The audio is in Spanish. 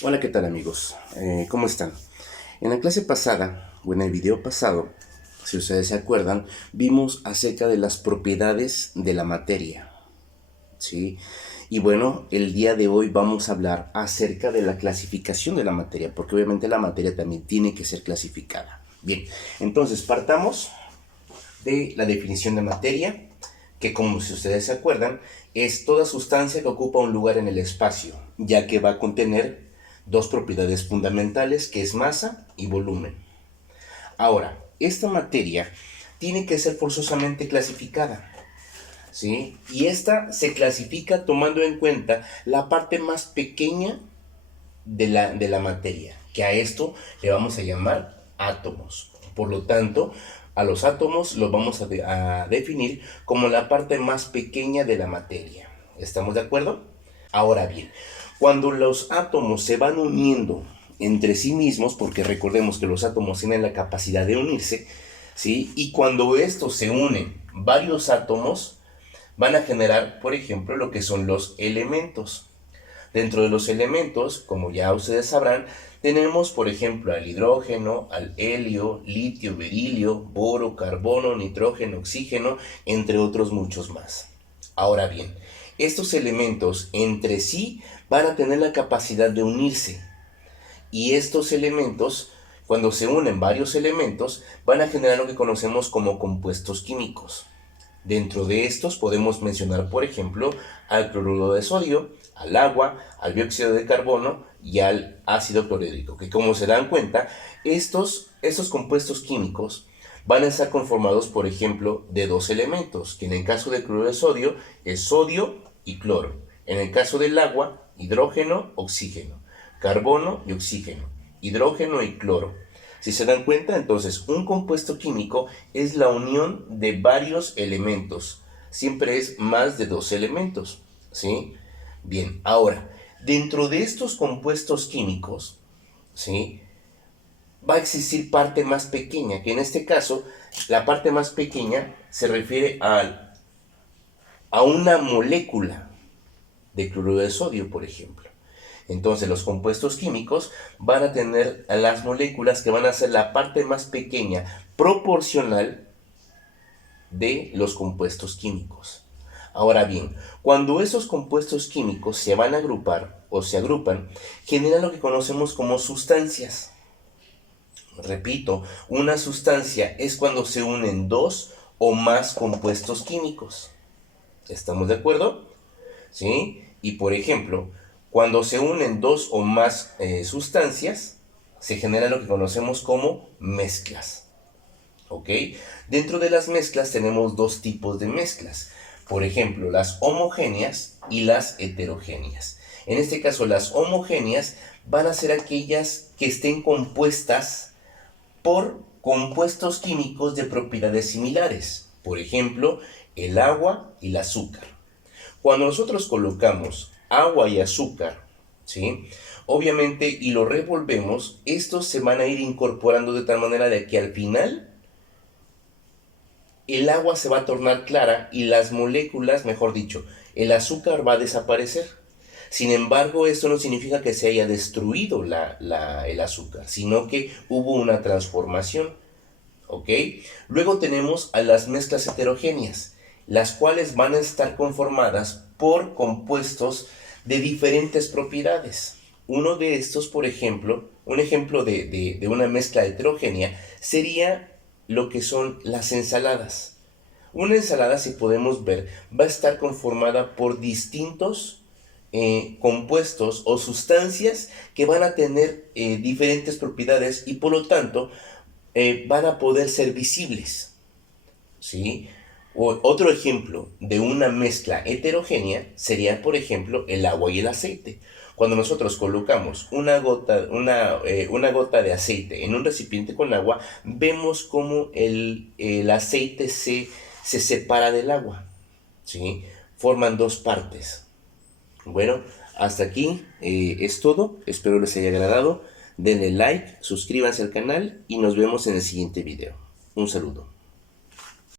Hola, ¿qué tal amigos? ¿Cómo están? En la clase pasada, o en el video pasado, si ustedes se acuerdan, vimos acerca de las propiedades de la materia, ¿sí? Y bueno, el día de hoy vamos a hablar acerca de la clasificación de la materia, porque obviamente la materia también tiene que ser clasificada. Bien, entonces partamos de la definición de materia, que como si ustedes se acuerdan, es toda sustancia que ocupa un lugar en el espacio, ya que va a contener dos propiedades fundamentales, que es masa y volumen. Ahora, esta materia tiene que ser forzosamente clasificada, ¿sí? Y esta se clasifica tomando en cuenta la parte más pequeña de la materia, que a esto le vamos a llamar átomos. Por lo tanto, a los átomos los vamos a definir como la parte más pequeña de la materia. ¿Estamos de acuerdo? Ahora bien, cuando los átomos se van uniendo entre sí mismos, porque recordemos que los átomos tienen la capacidad de unirse, ¿sí? Y cuando estos se unen, varios átomos van a generar, por ejemplo, lo que son los elementos. Dentro de los elementos, como ya ustedes sabrán, tenemos, por ejemplo, al hidrógeno, al helio, litio, berilio, boro, carbono, nitrógeno, oxígeno, entre otros muchos más. Ahora bien, estos elementos entre sí van a tener la capacidad de unirse. Y estos elementos, cuando se unen varios elementos, van a generar lo que conocemos como compuestos químicos. Dentro de estos podemos mencionar, por ejemplo, al cloruro de sodio, al agua, al dióxido de carbono y al ácido clorhídrico, que como se dan cuenta, estos compuestos químicos van a estar conformados, por ejemplo, de dos elementos, que en el caso del cloruro de sodio es sodio y cloro. En el caso del agua, hidrógeno, oxígeno, carbono y oxígeno, hidrógeno y cloro. Si se dan cuenta, entonces un compuesto químico es la unión de varios elementos. Siempre es más de dos elementos, ¿sí? Bien, ahora, dentro de estos compuestos químicos, ¿sí? Va a existir parte más pequeña, que en este caso, la parte más pequeña se refiere a una molécula de cloruro de sodio, por ejemplo. Entonces los compuestos químicos van a tener a las moléculas que van a ser la parte más pequeña proporcional de los compuestos químicos. Ahora bien, cuando esos compuestos químicos se van a agrupar o se agrupan, generan lo que conocemos como sustancias. Repito, una sustancia es cuando se unen dos o más compuestos químicos. ¿Estamos de acuerdo? ¿Sí? Y por ejemplo, cuando se unen dos o más sustancias, se genera lo que conocemos como mezclas. ¿Ok? Dentro de las mezclas tenemos dos tipos de mezclas. Por ejemplo, las homogéneas y las heterogéneas. En este caso, las homogéneas van a ser aquellas que estén compuestas por compuestos químicos de propiedades similares. Por ejemplo, el agua y el azúcar. Cuando nosotros colocamos agua y azúcar, ¿sí? Obviamente, y lo revolvemos, estos se van a ir incorporando de tal manera de que al final el agua se va a tornar clara y las moléculas, mejor dicho, el azúcar va a desaparecer. Sin embargo, esto no significa que se haya destruido el azúcar, sino que hubo una transformación. ¿Ok? Luego tenemos a las mezclas heterogéneas, las cuales van a estar conformadas por compuestos de diferentes propiedades. Uno de estos, por ejemplo, un ejemplo de una mezcla heterogénea sería lo que son las ensaladas. Una ensalada, si podemos ver, va a estar conformada por distintos compuestos o sustancias que van a tener diferentes propiedades y por lo tanto van a poder ser visibles, ¿sí? Otro ejemplo de una mezcla heterogénea sería, por ejemplo, el agua y el aceite. Cuando nosotros colocamos una gota de aceite en un recipiente con agua, vemos cómo el aceite se separa del agua, ¿sí? Forman dos partes. Bueno, hasta aquí es todo. Espero les haya agradado. Denle like, suscríbanse al canal y nos vemos en el siguiente video. Un saludo.